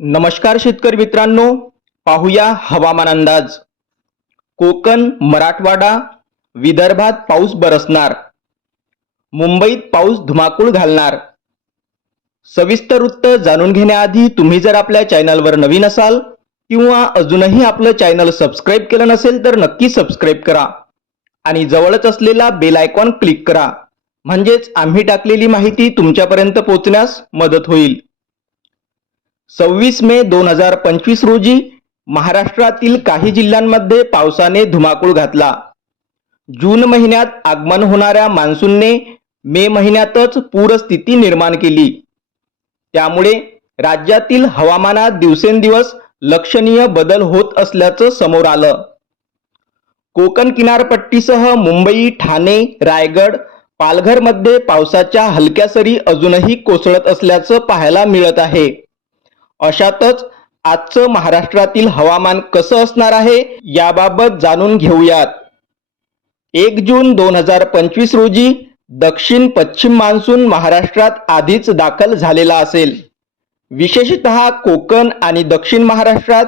नमस्कार शेतकरी मित्रांनो पाहूया हवामान अंदाज. कोकण मराठवाडा विदर्भात पाऊस बरसणार. मुंबईत पाऊस धुमाकूळ घालणार. सविस्तर वृत्त जाणून घेण्याआधी तुम्ही जर आपल्या चॅनलवर नवीन असाल किंवा अजूनही आपलं चॅनल सबस्क्राईब केलं नसेल तर नक्की सबस्क्राईब करा आणि जवळच असलेला बेल आयकॉन क्लिक करा. म्हणजेच आम्ही टाकलेली माहिती तुमच्यापर्यंत पोहोचण्यास मदत होईल. सव्वीस मे दोन हजार पंचवीस रोजी महाराष्ट्रातील काही जिल्ह्यांमध्ये पावसाने धुमाकूळ घातला. जून महिन्यात आगमन होणाऱ्या मान्सूनने मे महिन्यातच पूरस्थिती निर्माण केली. त्यामुळे राज्यातील हवामानात दिवसेंदिवस लक्षणीय बदल होत असल्याचं समोर आलं. कोकण किनारपट्टीसह मुंबई ठाणे रायगड पालघरमध्ये पावसाच्या हलक्या सरी अजूनही कोसळत असल्याचं पाहायला मिळत आहे. अशातच आजचं महाराष्ट्रातील हवामान कसं असणार आहे याबाबत जाणून घेऊयात. एक जून दोन हजार पंचवीस रोजी दक्षिण पश्चिम मान्सून महाराष्ट्रात आधीच दाखल झालेला असेल. विशेषतः कोकण आणि दक्षिण महाराष्ट्रात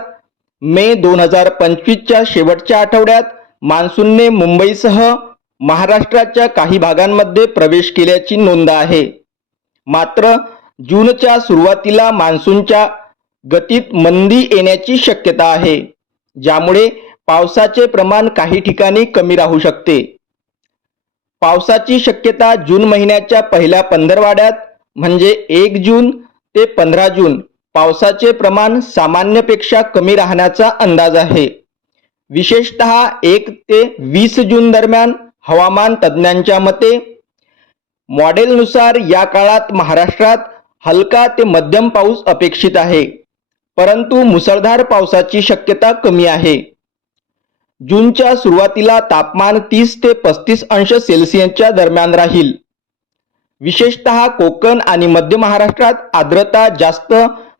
मे दोन हजार पंचवीसच्या शेवटच्या आठवड्यात मान्सूनने मुंबईसह महाराष्ट्राच्या काही भागांमध्ये प्रवेश केल्याची नोंद आहे. मात्र जूनच्या सुरुवातीला मान्सूनच्या गतीत मंदी येण्याची शक्यता आहे ज्यामुळे पावसाचे प्रमाण काही ठिकाणी कमी राहू शकते. पावसाची शक्यता जून महिन्याच्या पहिल्या पंधरवाड्यात म्हणजे एक जून ते पंधरा जून पावसाचे प्रमाण सामान्यपेक्षा कमी राहण्याचा अंदाज आहे. विशेषतः एक ते वीस जून दरम्यान हवामान तज्ज्ञांच्या मते मॉडेलनुसार या काळात महाराष्ट्रात हलका ते मध्यम पाऊस अपेक्षित आहे. परंतु मुसळधार पावसाची शक्यता कमी आहे. जूनच्या सुरुवातीला तापमान तीस ते पस्तीस अंश सेल्सिअसच्या दरम्यान राहील. विशेषतः कोकण आणि मध्य महाराष्ट्रात आर्द्रता जास्त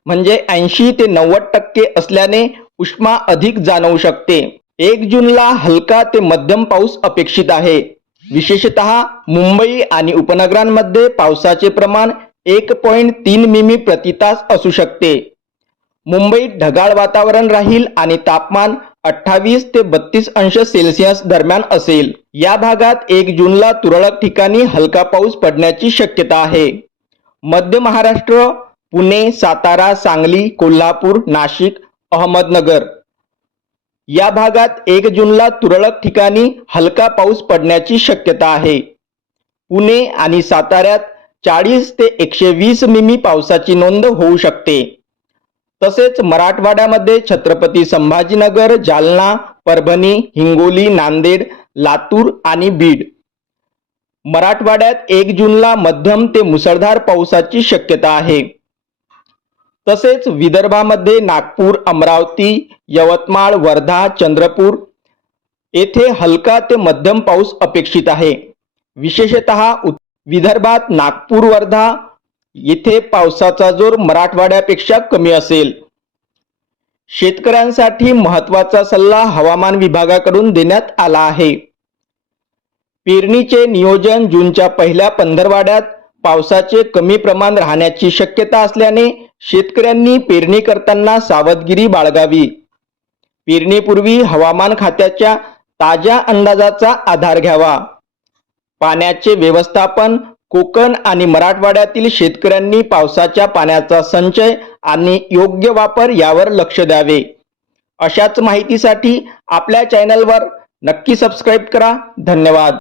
म्हणजे ऐंशी ते नव्वद टक्के असल्याने उष्मा अधिक जाणवू शकते. एक जूनला हलका ते मध्यम पाऊस अपेक्षित आहे. विशेषतः मुंबई आणि उपनगरांमध्ये पावसाचे प्रमाण एक पॉईंट तीन मिमी प्रति तास असू शकते. मुंबईत ढगाळ वातावरण राहील आणि तापमान अठ्ठावीस ते बत्तीस अंश सेल्सिअस दरम्यान असेल. या भागात एक जूनला तुरळक ठिकाणी हलका पाऊस पडण्याची शक्यता आहे. मध्य महाराष्ट्र पुणे सातारा सांगली कोल्हापूर नाशिक अहमदनगर. या भागात एक जूनला तुरळक ठिकाणी हलका पाऊस पडण्याची शक्यता आहे. पुणे आणि साताऱ्यात चाळीस ते एकशे वीस मिमी पावसाची नोंद होऊ शकते. तसेच मराठवाड्यामध्ये छत्रपती संभाजीनगर जालना परभणी हिंगोली नांदेड लातूर आणि बीड. मराठवाड्यात एक जूनला मध्यम ते मुसळधार पावसाची शक्यता आहे. तसेच विदर्भामध्ये नागपूर अमरावती यवतमाळ वर्धा चंद्रपूर येथे हलका ते मध्यम पाऊस अपेक्षित आहे. विशेषतः विदर्भात नागपूर वर्धा येथे पावसाचा जोर मराठवाड्यापेक्षा कमी असेल. शेतकऱ्यांसाठी महत्त्वाचा सल्ला हवामान विभागाकडून देण्यात आला आहे. पेरणीचे नियोजन जूनच्या पहिल्या पंधरवाड्यात पावसाचे कमी प्रमाण राहण्याची शक्यता असल्याने शेतकऱ्यांनी पेरणी करताना सावधगिरी बाळगावी. पेरणीपूर्वी हवामान खात्याच्या ताज्या अंदाजाचा आधार घ्यावा. पाण्याचे व्यवस्थापन कोकण आणि मराठवाड्यातील शेतकऱ्यांनी पावसाच्या पाण्याचा संचय आणि योग्य वापर यावर लक्ष द्यावे. अशाच माहितीसाठी आपल्या चॅनलवर नक्की सबस्क्राईब करा. धन्यवाद.